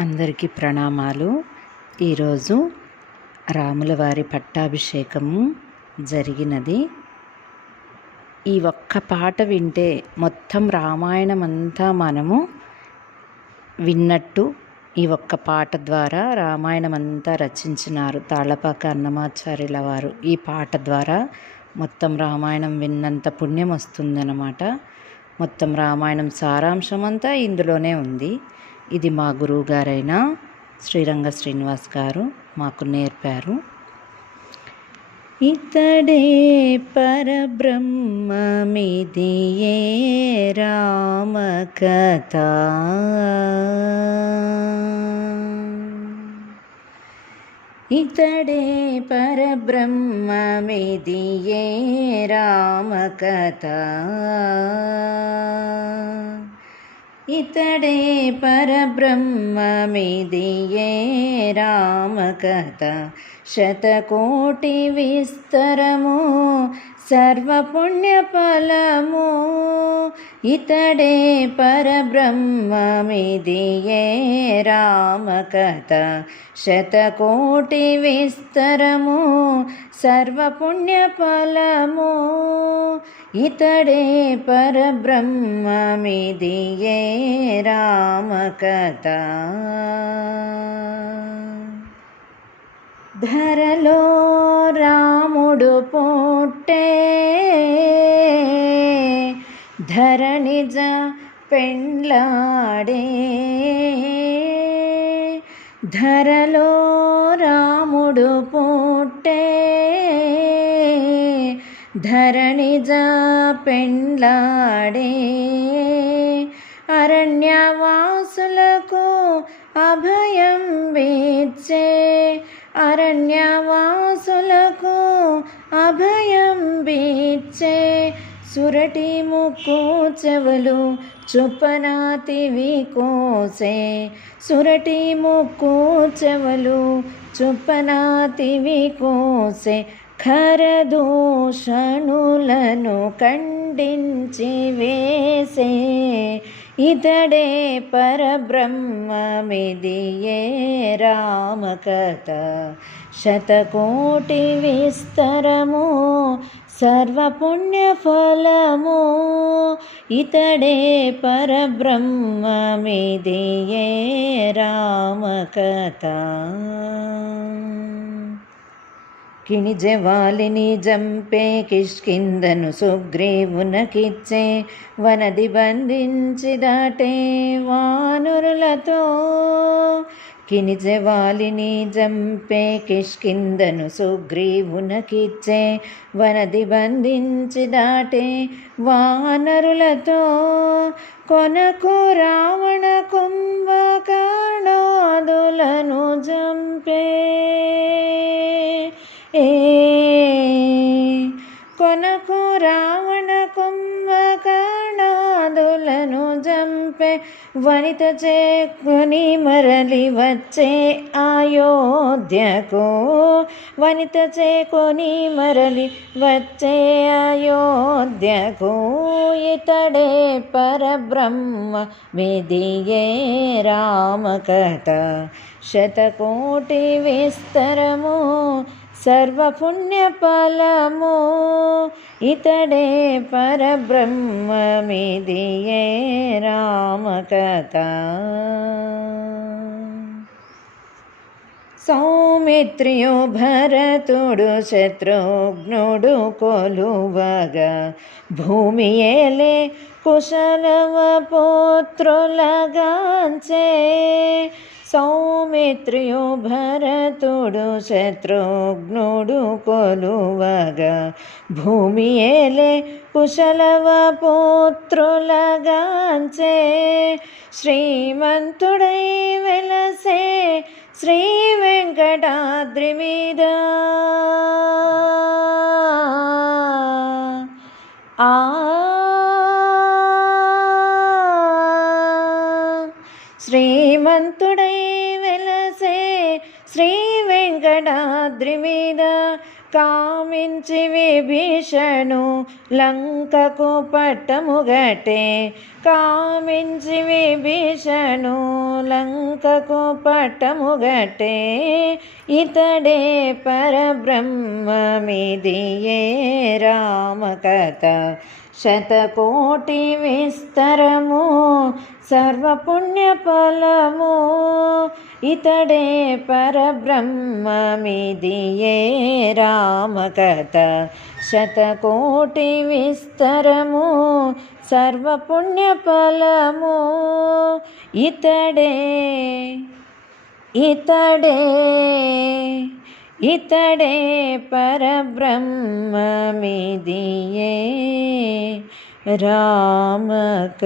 అందరికీ ప్రణామాలు. ఈరోజు రాములవారి పట్టాభిషేకము జరిగినది. ఈ ఒక్క పాట వింటే మొత్తం రామాయణం అంతా మనము విన్నట్టు ఈ ఒక్క పాట ద్వారా రామాయణం అంతా రచించినారు తాళపాక అన్నమాచార్యుల వారు. ఈ పాట ద్వారా మొత్తం రామాయణం విన్నంత పుణ్యం వస్తుందన్నమాట. మొత్తం రామాయణం సారాంశం అంతా ఇందులోనే ఉంది. ఇది మా గురువు గారైన శ్రీరంగ శ్రీనివాస్ గారు మాకు నేర్పారు. ఇతడే పరబ్రహ్మమిదియే ఏ రామ కథ. ఇతడే పరబ్రహ్మమిదియే ఏ రామ కథ. ఇతడే పరబ్రహ్మమిదియే రామకథ. శతకోటి విస్తరము సర్వపుణ్యఫలము ఇతడే పరబ్రహ్మమిదియే రామకథ. శతకోటి విస్తరము సర్వపుణ్యఫలము ఇతడే పరబ్రహ్మమిదియే రామకథ. ధరలో రాముడు పుట్టే ధరణిజ పెండ్లాడే. ధరలో రాముడు పుట్టే ధరణిజ పెండ్లాడే. అరణ్యవాసులకు అభయం వీచే అరణ్యవాసులకు వీచే సురటి ముక్కు చెవులు చుప్పనాతివి కోసే. సురటి ముక్కు చెవులు చుప్పనాతివి కోసే. ఖరదూషణులను ఖండించి వేసే. ఇతడే పరబ్రహ్మమిదియే రామకథ. శతకోటి విస్తరము సర్వపుణ్యఫలము ఇతడే పరబ్రహ్మమిదియే రామకథ. కిణిజవాలిని జంపే కిష్కిందను సుగ్రీవునకిచ్చే వనది బంధించి దాటే వానురులతో. కినిజవాలిని జంపే కిష్కిందను సుగ్రీవునకిచ్చే వనది బంధించి దాటే వానరులతో. కొనకు రావణ కుంభకర్ణాదులను జంపే జంపే వనిత చేకుని మరలి వచ్చే అయోధ్యకు. వనిత చేకుని మరలి వచ్చే అయోధ్యకు. ఇతడే పరబ్రహ్మ విధియే రామకథ. శతకోటి విస్తరము సర్వపుణ్యఫలము ఇతడే పరబ్రహ్మమిదియే రామకథ. సౌమిత్రియు భరతుడు శత్రుఘ్నుడు కొలువగా. భూమి ఏలే కుశలవ పోత్రులగాంచే. సౌమిత్రియు భరతుడు శత్రుఘ్నుడు కొలువగా. భూమి ఏలే కుశలవ పుత్రులగాంచే. శ్రీమంతుడై వెలసే శ్రీ వెంకటాద్రి మీద. శ్రీమంతుడై వెలసే శ్రీ వెంకటాద్రి మీద కామించి విభీషణు లంకకు పట్టముగటే కామించి విభీషణు లంకకు పట్టముగటే ఇతడే పరబ్రహ్మమిదియే రామకథ. శతకోటి విస్తరము సర్వపుణ్యఫలము ఇతడే పరబ్రహ్మమిదియే రామకథ. శతకోటి విస్తరము సర్వపుణ్యఫలము ఇతడే ఇతడే ఇతడే పరబ్రహ్మమిదియే రామకథ